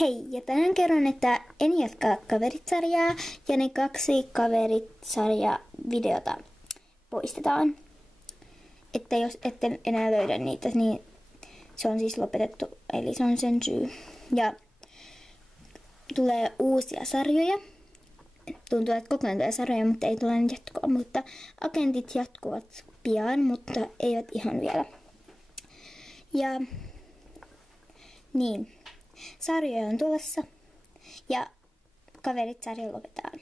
Hei, ja tänään kerron, että en jatka kaverit-sarjaa ja ne 2 kaverit-sarja-videota poistetaan. Että jos ette enää löydä niitä, niin se on siis lopetettu, eli se on sen syy. Ja tulee uusia sarjoja. Tuntuu, että koko ajan tulee sarjoja, mutta ei tule jatkoa. Mutta agentit jatkuvat pian, mutta eivät ihan vielä. Ja niin, sarjoja on tulossa ja kaverit-sarja lopetetaan.